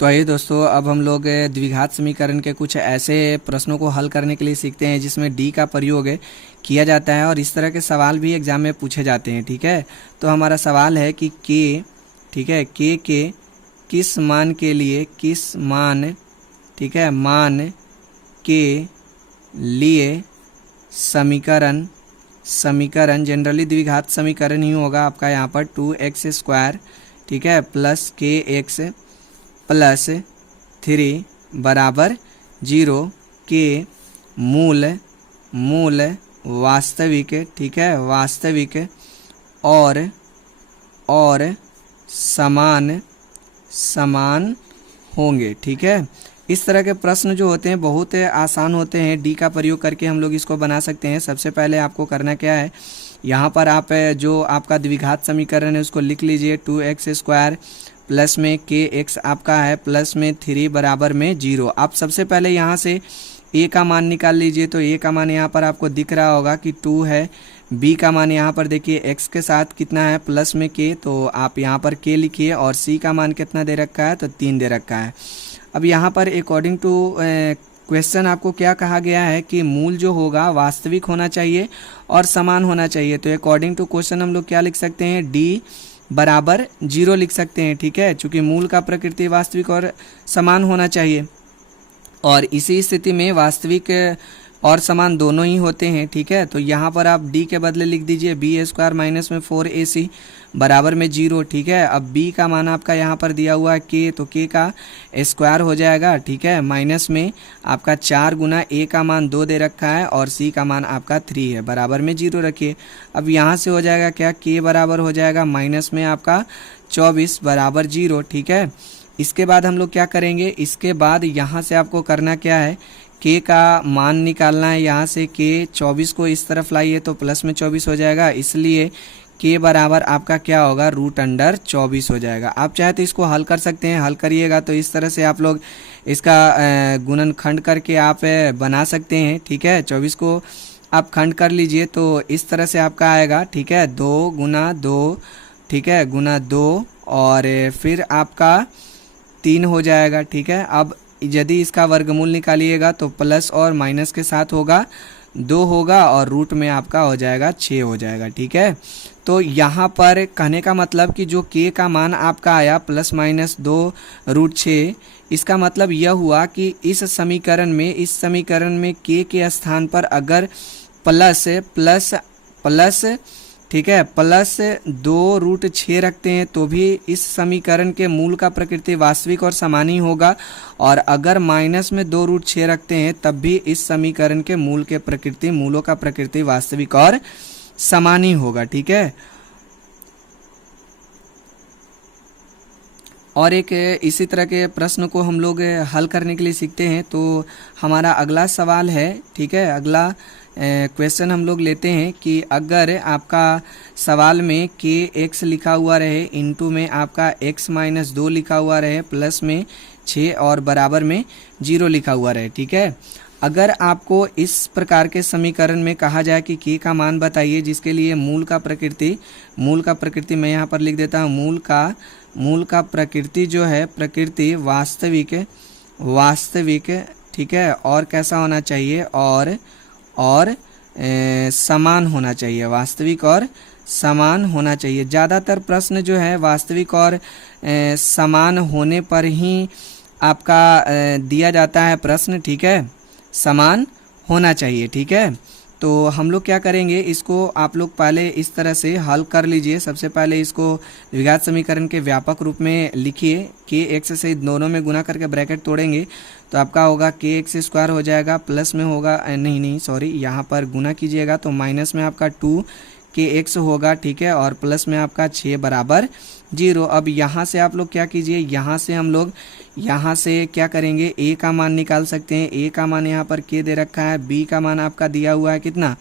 तो आइए दोस्तों, अब हम लोग द्विघात समीकरण के कुछ ऐसे प्रश्नों को हल करने के लिए सीखते हैं जिसमें डी का प्रयोग किया जाता है और इस तरह के सवाल भी एग्जाम में पूछे जाते हैं। ठीक है, तो हमारा सवाल है कि के, ठीक है, के किस मान के लिए, किस मान, ठीक है, मान के लिए समीकरण जनरली द्विघात समीकरण ही होगा आपका यहाँ पर 2x², ठीक है, प्लस kx प्लस 3 बराबर 0 के मूल वास्तविक, ठीक है, वास्तविक और समान होंगे। ठीक है, इस तरह के प्रश्न जो होते हैं बहुत आसान होते हैं। डी का प्रयोग करके हम लोग इसको बना सकते हैं। सबसे पहले आपको करना क्या है, यहाँ पर आप जो आपका द्विघात समीकरण है उसको लिख लीजिए। 2x² प्लस में kx आपका है प्लस में 3 बराबर में 0। आप सबसे पहले यहाँ से a का मान निकाल लीजिए। तो a का मान यहाँ पर आपको दिख रहा होगा कि 2 है। b का मान यहाँ पर देखिए x के साथ कितना है, प्लस में k, तो आप यहाँ पर k लिखिए। और c का मान कितना दे रखा है, तो 3 दे रखा है। अब यहाँ पर अकॉर्डिंग टू क्वेश्चन आपको क्या कहा गया है कि मूल जो होगा वास्तविक होना चाहिए और समान होना चाहिए। तो अकॉर्डिंग टू क्वेश्चन हम लोग क्या लिख सकते हैं, d बराबर 0 लिख सकते हैं। ठीक है, चूंकि मूल का प्रकृति वास्तविक और समान होना चाहिए और इसी स्थिति में वास्तविक और समान दोनों ही होते हैं। ठीक है, तो यहाँ पर आप d के बदले लिख दीजिए b² माइनस में 4ac बराबर में 0। ठीक है, अब b का मान आपका यहाँ पर दिया हुआ है k, तो k का स्क्वायर हो जाएगा। ठीक है, माइनस में आपका 4 गुना a का मान 2 दे रखा है और c का मान आपका 3 है, बराबर में 0 रखिए। अब यहाँ से हो जाएगा क्या, k बराबर हो जाएगा माइनस में आपका 24 बराबर 0। ठीक है, इसके बाद हम लोग क्या करेंगे, इसके बाद यहाँ से आपको करना क्या है, k का मान निकालना है। यहाँ से k 24 को इस तरफ लाइए तो प्लस में 24 हो जाएगा, इसलिए k बराबर आपका क्या होगा, √24 हो जाएगा। आप चाहे तो इसको हल कर सकते हैं, हल करिएगा तो इस तरह से आप लोग इसका गुणनखंड करके आप बना सकते हैं। ठीक है, 24 को आप खंड कर लीजिए तो इस तरह से आपका आएगा। ठीक है, 2 गुना 2, ठीक है, गुना 2 और फिर आपका 3 हो जाएगा। ठीक है, अब यदि इसका वर्गमूल निकालिएगा तो प्लस और माइनस के साथ होगा 2 होगा और रूट में आपका हो जाएगा 6 हो जाएगा। ठीक है, तो यहाँ पर कहने का मतलब कि जो k का मान आपका आया प्लस माइनस 2√6, इसका मतलब यह हुआ कि इस समीकरण में k के स्थान पर अगर प्लस ठीक है प्लस 2√6 रखते हैं तो भी इस समीकरण के मूल का प्रकृति वास्तविक और समान ही होगा, और अगर माइनस में 2√6 रखते हैं तब भी इस समीकरण के मूलों का प्रकृति वास्तविक और समान ही होगा। ठीक है, और एक इसी तरह के प्रश्न को हम लोग हल करने के लिए सीखते हैं। तो हमारा अगला सवाल है, ठीक है, अगला क्वेश्चन हम लोग लेते हैं कि अगर आपका सवाल में kx लिखा हुआ रहे, इनटू में आपका x-2 लिखा हुआ रहे, प्लस में 6 और बराबर में 0 लिखा हुआ रहे। ठीक है, अगर आपको इस प्रकार के समीकरण में कहा जाए कि k का मान बताइए, जिसके लिए मूल का प्रकृति मैं यहाँ पर लिख देता हूँ, मूल का प्रकृति जो है, प्रकृति वास्तविक, ठीक है, और कैसा होना चाहिए, और समान होना चाहिए, वास्तविक और समान होना चाहिए। ज़्यादातर प्रश्न जो है वास्तविक और समान होने पर ही आपका दिया जाता है प्रश्न। ठीक है, समान होना चाहिए। ठीक है, तो हम लोग क्या करेंगे, इसको आप लोग पहले इस तरह से हल कर लीजिए। सबसे पहले इसको द्विघात समीकरण के व्यापक रूप में लिखिए, kx से दोनों में गुना करके ब्रैकेट तोड़ेंगे तो आपका होगा kx² हो जाएगा, प्लस में होगा यहाँ पर गुना कीजिएगा तो माइनस में आपका 2kx होगा। ठीक है, और प्लस में आपका 6 बराबर 0। अब यहाँ से आप लोग क्या कीजिए, यहाँ से क्या करेंगे, a का मान निकाल सकते हैं। a का मान यहाँ पर k दे रखा है, b का मान आपका दिया हुआ है कितना,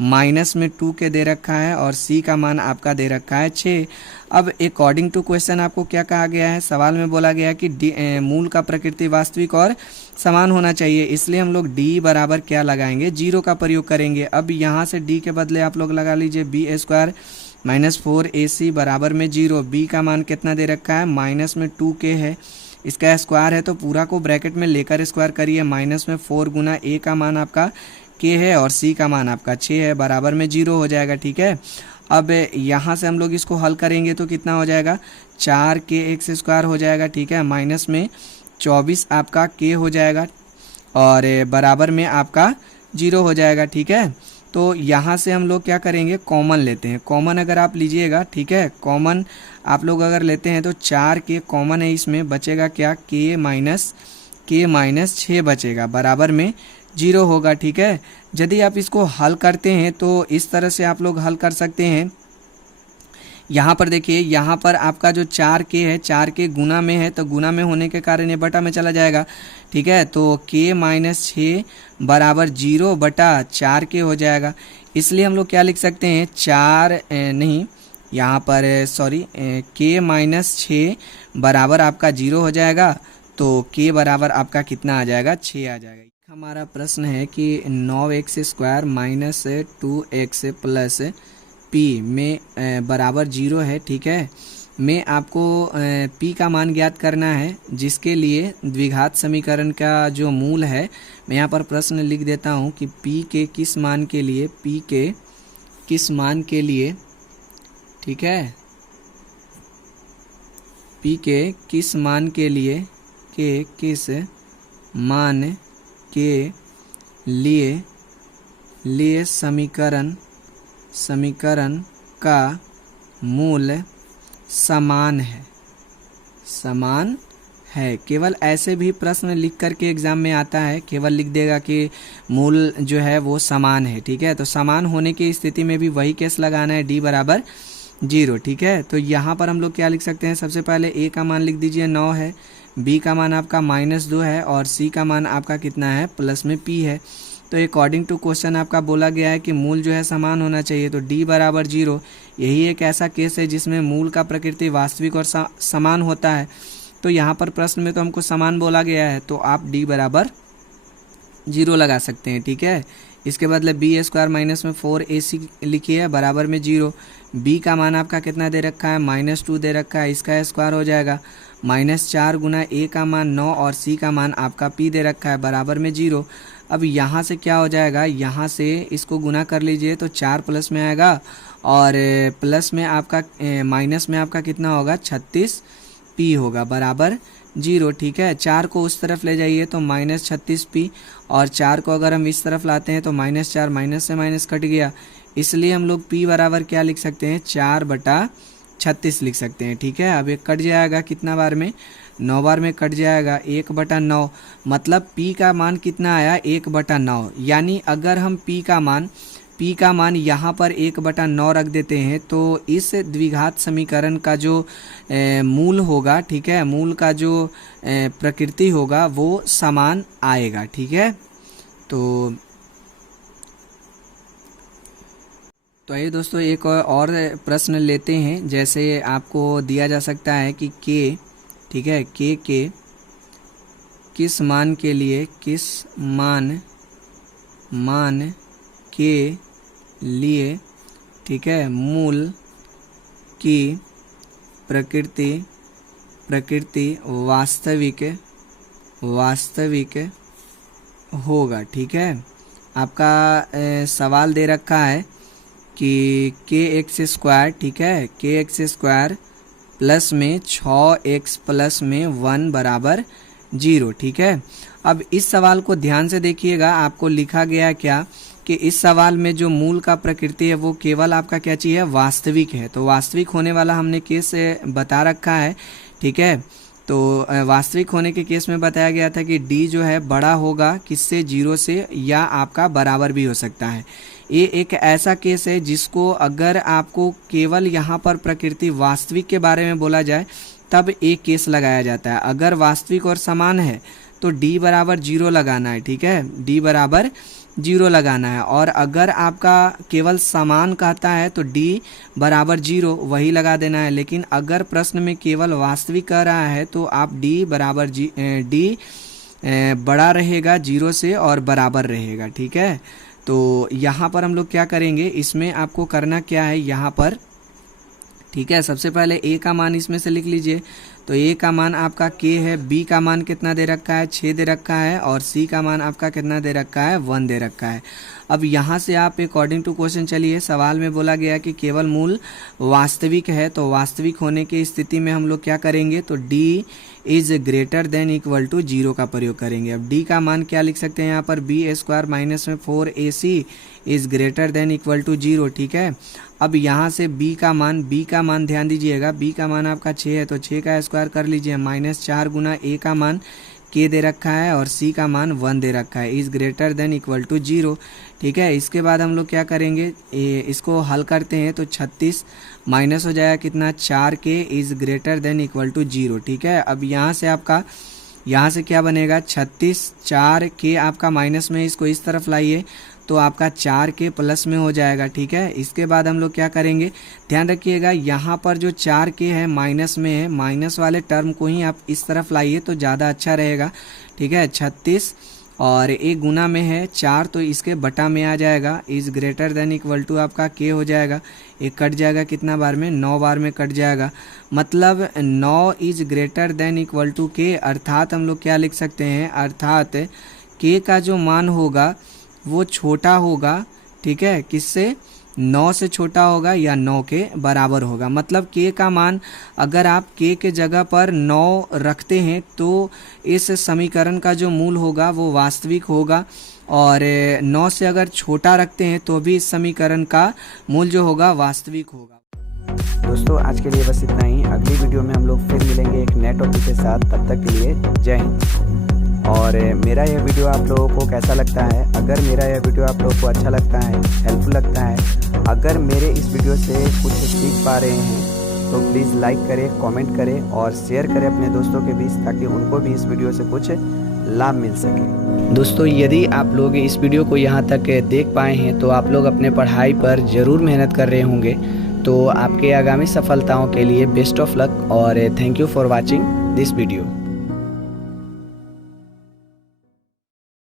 माइनस में 2 के दे रखा है, और c का मान आपका दे रखा है 6। अब अकॉर्डिंग टू क्वेश्चन आपको क्या कहा गया है, सवाल में बोला गया है कि मूल का प्रकृति वास्तविक और समान होना चाहिए, इसलिए हम लोग d बराबर क्या लगाएंगे, 0 का प्रयोग करेंगे। अब यहाँ से d के बदले आप लोग लगा लीजिए b² माइनस 4ac बराबर में 0। b का मान कितना दे रखा है, माइनस में 2k है, इसका स्क्वायर है तो पूरा को ब्रैकेट में लेकर स्क्वायर करिए, माइनस में 4 गुना ए का मान आपका के है और सी का मान आपका 6 है, बराबर में 0 हो जाएगा। ठीक है, अब यहाँ से हम लोग इसको हल करेंगे तो कितना हो जाएगा, 4 के एक्स स्क्वायर हो जाएगा। ठीक है, माइनस में 24 आपका के हो जाएगा और बराबर में आपका 0 हो जाएगा। ठीक है, तो यहाँ से हम लोग क्या करेंगे, कॉमन लेते हैं। कॉमन अगर आप लीजिएगा, ठीक है, कॉमन आप लोग अगर लेते हैं तो 4 के कॉमन है, इसमें बचेगा क्या, के माइनस 6 बचेगा, बराबर में 0 होगा। ठीक है, यदि आप इसको हल करते हैं तो इस तरह से आप लोग हल कर सकते हैं। यहाँ पर देखिए, यहाँ पर आपका जो 4 के है, 4 के गुना में है तो गुना में होने के कारण ये बटा में चला जाएगा। ठीक है, तो के माइनस 6 बराबर 0 बटा 4 के हो जाएगा। इसलिए हम लोग क्या लिख सकते हैं, 4 नहीं, यहाँ पर सॉरी, के माइनस 6 बराबर आपका 0 हो जाएगा, तो के बराबर आपका कितना आ जाएगा, 6 आ जाएगा। हमारा प्रश्न है कि 9x square minus 2x plus P में बराबर 0 है। ठीक है, में आपको पी का मान ज्ञात करना है, जिसके लिए द्विघात समीकरण का जो मूल है, मैं यहाँ पर प्रश्न लिख देता हूँ कि पी के किस मान के लिए, पी के किस मान के लिए, ठीक है, पी के किस मान के लिए, के किस मान के लिए समीकरण का मूल समान है। केवल ऐसे भी प्रश्न लिख करके एग्जाम में आता है, केवल लिख देगा कि मूल जो है वो समान है। ठीक है, तो समान होने की स्थिति में भी वही केस लगाना है, डी बराबर 0। ठीक है, तो यहाँ पर हम लोग क्या लिख सकते हैं, सबसे पहले ए का मान लिख दीजिए 9 है, बी का मान आपका -2 है और सी का मान आपका कितना है, प्लस में पी है। तो अकॉर्डिंग टू क्वेश्चन आपका बोला गया है कि मूल जो है समान होना चाहिए, तो डी बराबर 0। यही एक ऐसा केस है जिसमें मूल का प्रकृति वास्तविक और समान होता है। तो यहाँ पर प्रश्न में तो हमको समान बोला गया है, तो आप डी बराबर 0 लगा सकते हैं। ठीक है, इसके बदले बी स्क्वायर माइनस में 4ac लिखिए, बराबर में 0। बी का मान आपका कितना दे रखा है, -2 दे रखा है, इसका स्क्वायर हो जाएगा -4 गुना ए का मान 9 और सी का मान आपका पी दे रखा है, बराबर में 0। अब यहाँ से क्या हो जाएगा, यहाँ से इसको गुना कर लीजिए तो 4 प्लस में आएगा और प्लस में आपका माइनस में आपका कितना होगा, 36 पी होगा, बराबर 0। ठीक है, 4 को उस तरफ ले जाइए तो -36 पी और 4 को अगर हम इस तरफ लाते हैं तो -4, माइनस से माइनस कट गया, इसलिए हम लोग p बराबर क्या लिख सकते हैं, 4/36 लिख सकते हैं। ठीक है, अब ये कट जाएगा कितना बार में, 9 बार में कट जाएगा, 1/9, मतलब p का मान कितना आया, 1/9। यानी अगर हम p का मान यहाँ पर 1/9 रख देते हैं तो इस द्विघात समीकरण का जो मूल होगा, ठीक है, मूल का जो प्रकृति होगा वो समान आएगा। ठीक है, तो ये दोस्तों एक और प्रश्न लेते हैं। जैसे आपको दिया जा सकता है कि k, ठीक है, k के किस मान के लिए, किस मान के लिए, ठीक है, मूल की प्रकृति वास्तविक होगा। ठीक है, आपका सवाल दे रखा है कि kx स्क्वायर, ठीक है, kx स्क्वायर प्लस में 6x प्लस में 1 बराबर 0। ठीक है, अब इस सवाल को ध्यान से देखिएगा, आपको लिखा गया क्या कि इस सवाल में जो मूल का प्रकृति है वो केवल आपका क्या चीज़ है, वास्तविक है। तो वास्तविक होने वाला हमने केस बता रखा है। ठीक है, तो वास्तविक होने के केस में बताया गया था कि d जो है बड़ा होगा किससे, 0 से, या आपका बराबर भी हो सकता है। ये एक ऐसा केस है जिसको अगर आपको केवल यहाँ पर प्रकृति वास्तविक के बारे में बोला जाए तब एक केस लगाया जाता है। अगर वास्तविक और समान है तो d बराबर 0 लगाना है। ठीक है, d बराबर 0 लगाना है, और अगर आपका केवल समान कहता है तो d बराबर 0 वही लगा देना है। लेकिन अगर प्रश्न में केवल वास्तविक कह रहा है तो आप d बराबर d बड़ा रहेगा 0 से और बराबर रहेगा। ठीक है, तो यहाँ पर हम लोग क्या करेंगे, इसमें आपको करना क्या है यहाँ पर, ठीक है, सबसे पहले a का मान इसमें से लिख लीजिए, तो ए का मान आपका k है, बी का मान कितना दे रखा है 6 दे रखा है, और सी का मान आपका कितना दे रखा है 1 दे रखा है। अब यहाँ से आप अकॉर्डिंग टू क्वेश्चन चलिए, सवाल में बोला गया कि केवल मूल वास्तविक है, तो वास्तविक होने की स्थिति में हम लोग क्या करेंगे, तो d is greater than equal to 0 का प्रयोग करेंगे। अब d का मान क्या लिख सकते हैं यहाँ पर, बी स्क्वायर माइनस में 4ac is greater than equal to 0, ठीक है। अब यहाँ से b का मान ध्यान दीजिएगा, b का मान आपका 6 है, तो 6 का स्क्वायर कर लीजिए, -4 गुना a का मान k दे रखा है और c का मान 1 दे रखा है, is greater than equal to 0, ठीक है। इसके बाद हम लोग क्या करेंगे, इसको हल करते हैं तो 36 माइनस हो जाएगा कितना 4k is greater than equal to 0, ठीक है। अब यहाँ से क्या बनेगा, 36 4k आपका माइनस में, इसको इस तरफ लाइए तो आपका 4k प्लस में हो जाएगा, ठीक है। इसके बाद हम लोग क्या करेंगे, ध्यान रखिएगा यहाँ पर जो 4k है माइनस में है, माइनस वाले टर्म को ही आप इस तरफ लाइए तो ज़्यादा अच्छा रहेगा, ठीक है। 36 और एक गुना में है 4 तो इसके बटा में आ जाएगा, is greater than equal to आपका k हो जाएगा, एक कट जाएगा कितना बार में, 9 बार में कट जाएगा, मतलब 9 is greater than equal to k, अर्थात हम लोग क्या लिख सकते हैं, अर्थात k का जो मान होगा वो छोटा होगा, ठीक है, किससे, 9 से छोटा होगा या 9 के बराबर होगा। मतलब k का मान अगर आप k के जगह पर 9 रखते हैं तो इस समीकरण का जो मूल होगा वो वास्तविक होगा, और 9 से अगर छोटा रखते हैं तो भी इस समीकरण का मूल जो होगा वास्तविक होगा। दोस्तों आज के लिए बस इतना ही, अगली वीडियो में हम लोग फिर मिलेंगे एक नए टॉपिक के साथ, तब तक के लिए जय हिंद। और मेरा यह वीडियो आप लोगों को कैसा लगता है, अगर मेरा यह वीडियो आप लोगों को अच्छा लगता है, हेल्पफुल लगता है, अगर मेरे इस वीडियो से कुछ सीख पा रहे हैं तो प्लीज़ लाइक करें, कमेंट करें और शेयर करें अपने दोस्तों के बीच, ताकि उनको भी इस वीडियो से कुछ लाभ मिल सके। दोस्तों यदि आप लोग इस वीडियो को यहाँ तक देख पाए हैं तो आप लोग अपने पढ़ाई पर ज़रूर मेहनत कर रहे होंगे, तो आपके आगामी सफलताओं के लिए बेस्ट ऑफ लक और thank you for watching this video.